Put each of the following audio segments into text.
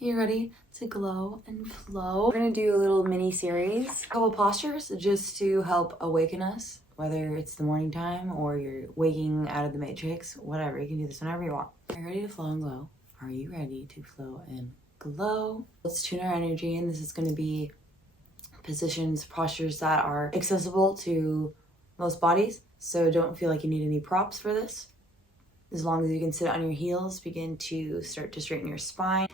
You ready to glow and flow? We're gonna do a little mini series, a couple postures just to help awaken us, whether it's the morning time or you're waking out of the matrix, whatever. You can do this whenever you want. Are you ready to flow and glow? Are you ready to flow and glow? Let's tune our energy, and this is gonna be positions, postures that are accessible to most bodies. So don't feel like you need any props for this. As long as you can sit on your heels, begin to start to straighten your spine.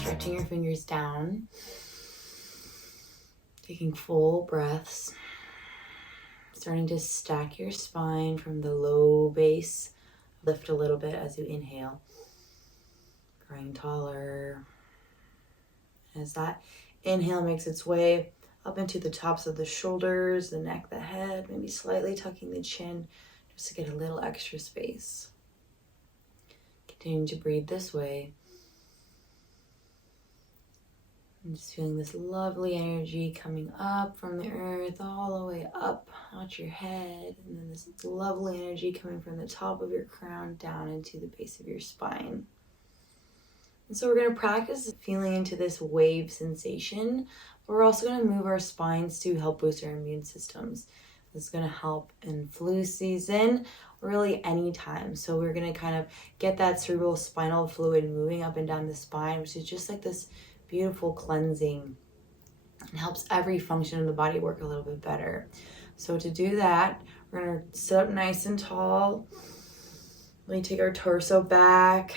Stretching your fingers down, taking full breaths, starting to stack your spine from the low base. Lift a little bit as you inhale, growing taller. As that inhale makes its way up into the tops of the shoulders, the neck, the head, maybe slightly tucking the chin just to get a little extra space. Continuing to breathe this way. And just feeling this lovely energy coming up from the earth all the way up out your head. And then this lovely energy coming from the top of your crown down into the base of your spine. And so we're going to practice feeling into this wave sensation, but we're also going to move our spines to help boost our immune systems. This is going to help in flu season, really anytime. So we're going to kind of get that cerebral spinal fluid moving up and down the spine, which is just like this beautiful cleansing. It helps every function of the body work a little bit better. So to do that, we're going to sit up nice and tall. Let me take our torso back.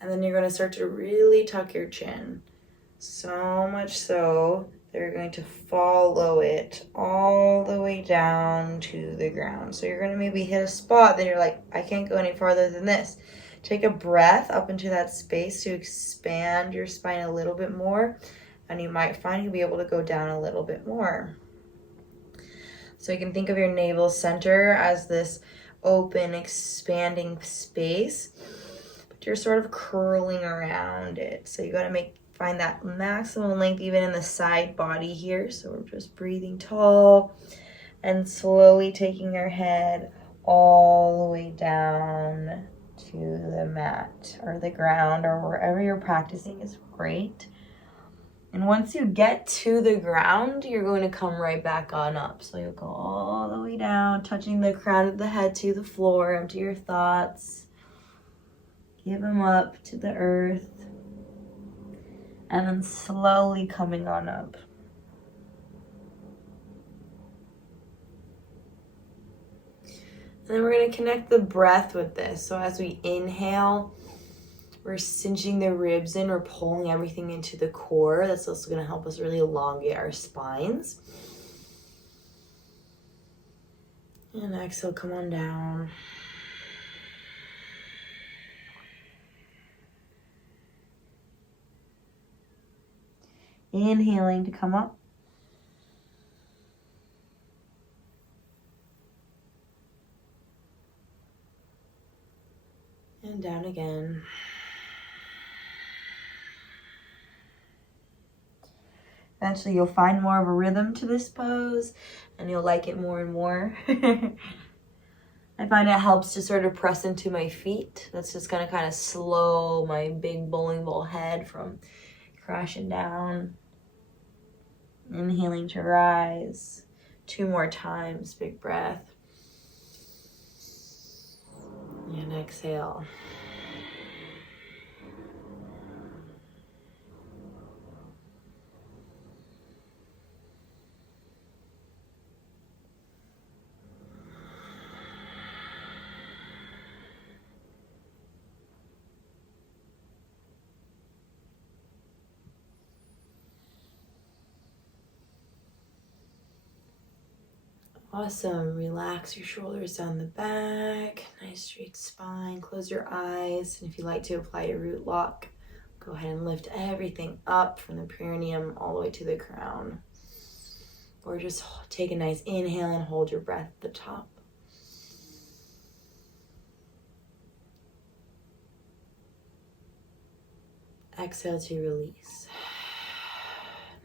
And then you're going to start to really tuck your chin. So much so that you're going to follow it all the way down to the ground. So you're going to maybe hit a spot that you're like, I can't go any farther than this. Take a breath up into that space to expand your spine a little bit more. And you might find you'll be able to go down a little bit more. So you can think of your navel center as this open, expanding space. You're sort of curling around it. So you got to find that maximum length even in the side body here. So we're just breathing tall and slowly taking our head all the way down to the mat or the ground or wherever you're practicing is great. And once you get to the ground, you're going to come right back on up. So you'll go all the way down, touching the crown of the head to the floor, empty your thoughts. Give them up to the earth, and then slowly coming on up. And then we're going to connect the breath with this. So as we inhale, we're cinching the ribs in, we're pulling everything into the core. That's also going to help us really elongate our spines. And exhale, come on down. Inhaling to come up. And down again. Eventually you'll find more of a rhythm to this pose and you'll like it more and more. I find it helps to sort of press into my feet. That's just going to kind of slow my big bowling ball head from crashing down. Inhaling to rise. 2 more times, big breath. And exhale. Awesome. Relax your shoulders down the back. Nice straight spine. Close your eyes. And if you like to apply your root lock, go ahead and lift everything up from the perineum all the way to the crown. Or just take a nice inhale and hold your breath at the top. Exhale to release.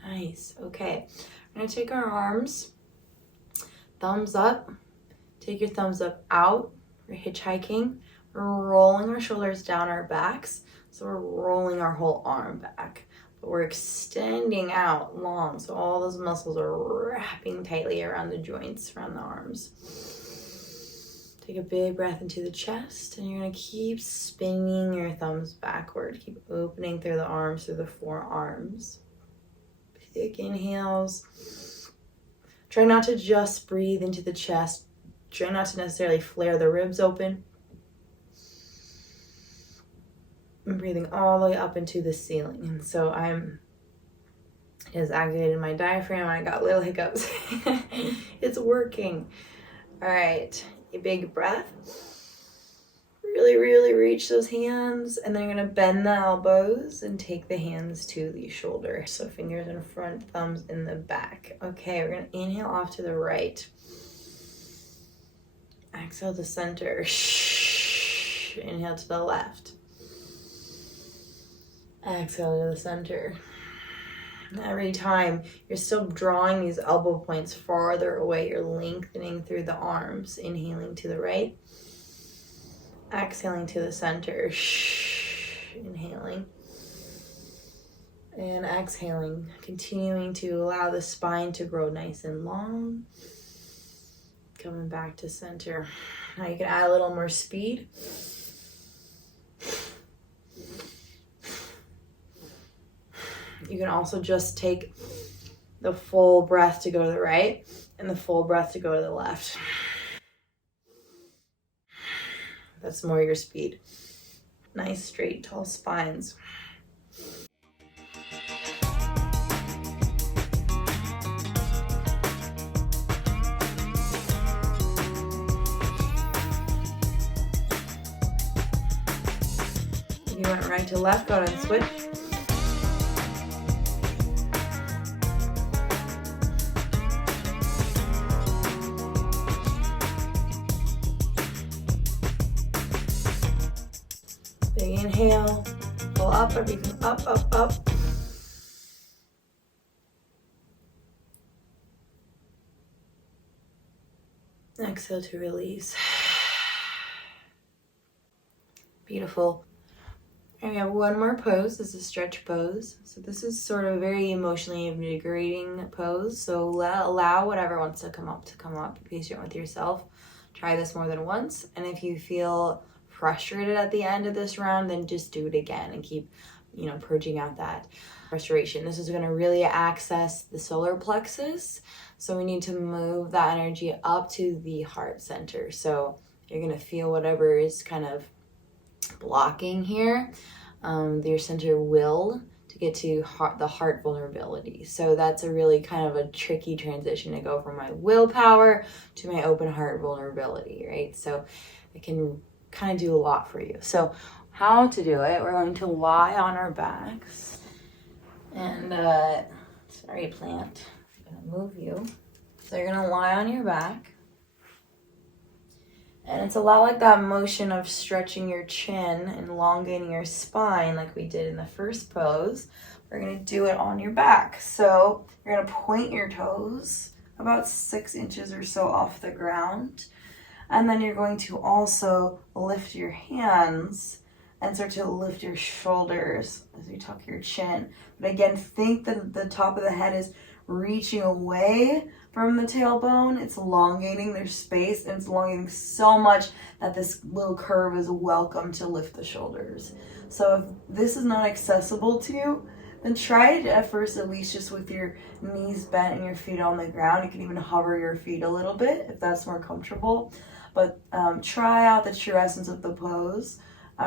Nice. Okay. We're going to take our arms. Thumbs up. Take your thumbs up out. We're We're hitchhiking. We're rolling our shoulders down our backs. So we're rolling our whole arm back. But we're extending out long. So all those muscles are wrapping tightly around the joints, around the arms. Take a big breath into the chest, and you're going to keep spinning your thumbs backward. Keep opening through the arms, through the forearms. Big inhales. Try not to just breathe into the chest. Try not to necessarily flare the ribs open. I'm breathing all the way up into the ceiling. And so it has activated my diaphragm, and I got little hiccups. It's working. All right. A big breath. Really, really reach those hands, and then you're going to bend the elbows and take the hands to the shoulder. So fingers in front, thumbs in the back. Okay, we're going to inhale off to the right. Exhale to center. Inhale to the left. Exhale to the center. Every time you're still drawing these elbow points farther away, you're lengthening through the arms. Inhaling to the right. Exhaling to the center. Inhaling. And exhaling. Continuing to allow the spine to grow nice and long. Coming back to center. Now you can add a little more speed. You can also just take the full breath to go to the right and the full breath to go to the left. That's more your speed. Nice, straight, tall spines. If you went right to left, go ahead and switch. Big inhale, pull up, everything up, up, up. Exhale to release. Beautiful. And we have one more pose. This is a stretch pose. So this is sort of a very emotionally invigorating pose. So allow whatever wants to come up. Be patient with yourself. Try this more than once. And if you feel frustrated at the end of this round, then just do it again and keep, purging out that frustration. This is going to really access the solar plexus. So we need to move that energy up to the heart center. So you're going to feel whatever is kind of blocking here, your center will to get to the heart vulnerability. So that's a really kind of a tricky transition to go from my willpower to my open heart vulnerability, right? So it can kind of do a lot for you. So how to do it, we're going to lie on our backs. And sorry, plant, I'm gonna move you. So you're gonna lie on your back. And it's a lot like that motion of stretching your chin and elongating your spine like we did in the first pose. We're going to do it on your back. So you're going to point your toes about 6 inches or so off the ground. And then you're going to also lift your hands and start to lift your shoulders as you tuck your chin. But again, think that the top of the head is reaching away from the tailbone. It's elongating, there's space, and it's elongating so much that this little curve is welcome to lift the shoulders. So if this is not accessible to you, then try it at first, at least just with your knees bent and your feet on the ground. You can even hover your feet a little bit if that's more comfortable. But try out the true essence of the pose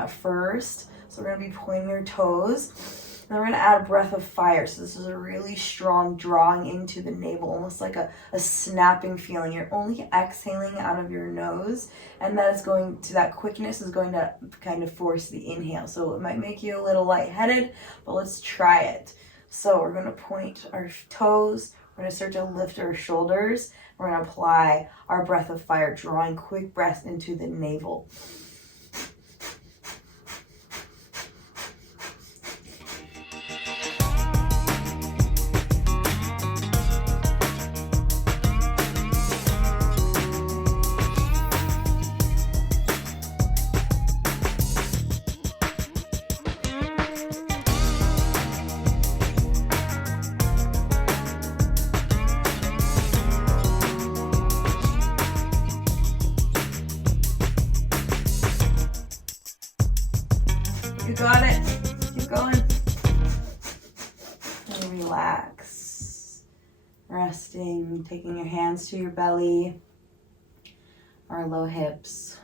first. So we're going to be pointing your toes. And then we're going to add a breath of fire. So this is a really strong drawing into the navel, almost like a snapping feeling. You're only exhaling out of your nose, and that is going to, that quickness is going to kind of force the inhale. So it might make you a little lightheaded, but let's try it. So we're going to point our toes. We're going to start to lift our shoulders. We're going to apply our breath of fire, drawing quick breaths into the navel. You got it. Keep going. And relax. Resting, taking your hands to your belly or low hips.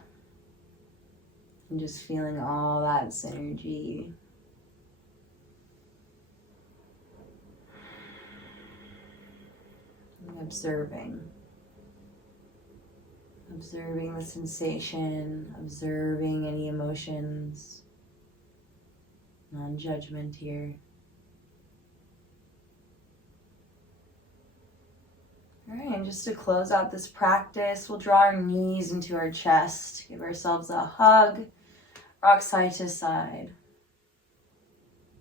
And just feeling all that synergy. And observing the sensation, observing any emotions, non-judgment here. All right, and just to close out this practice, we'll draw our knees into our chest, give ourselves a hug, rock side to side.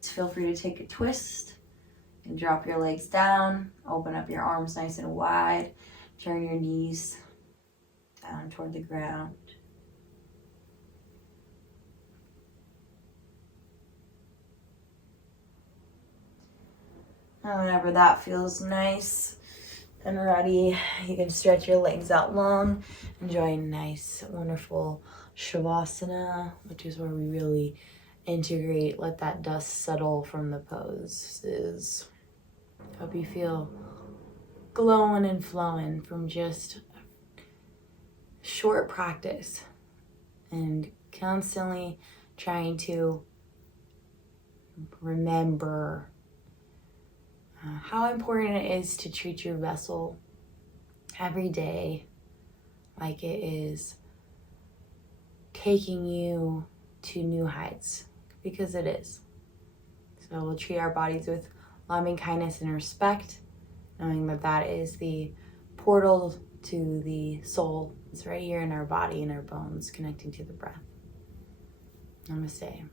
Feel free to take a twist and drop your legs down, open up your arms nice and wide, turn your knees down toward the ground. And whenever that feels nice and ready, you can stretch your legs out long. Enjoy a nice, wonderful Shavasana, which is where we really integrate, let that dust settle from the poses. Hope you feel glowing and flowing from just short practice and constantly trying to remember how important it is to treat your vessel every day like it is taking you to new heights, because it is. So we'll treat our bodies with loving kindness and respect, knowing that that is the portal to the soul. It's right here in our body, in our bones, connecting to the breath. Namaste.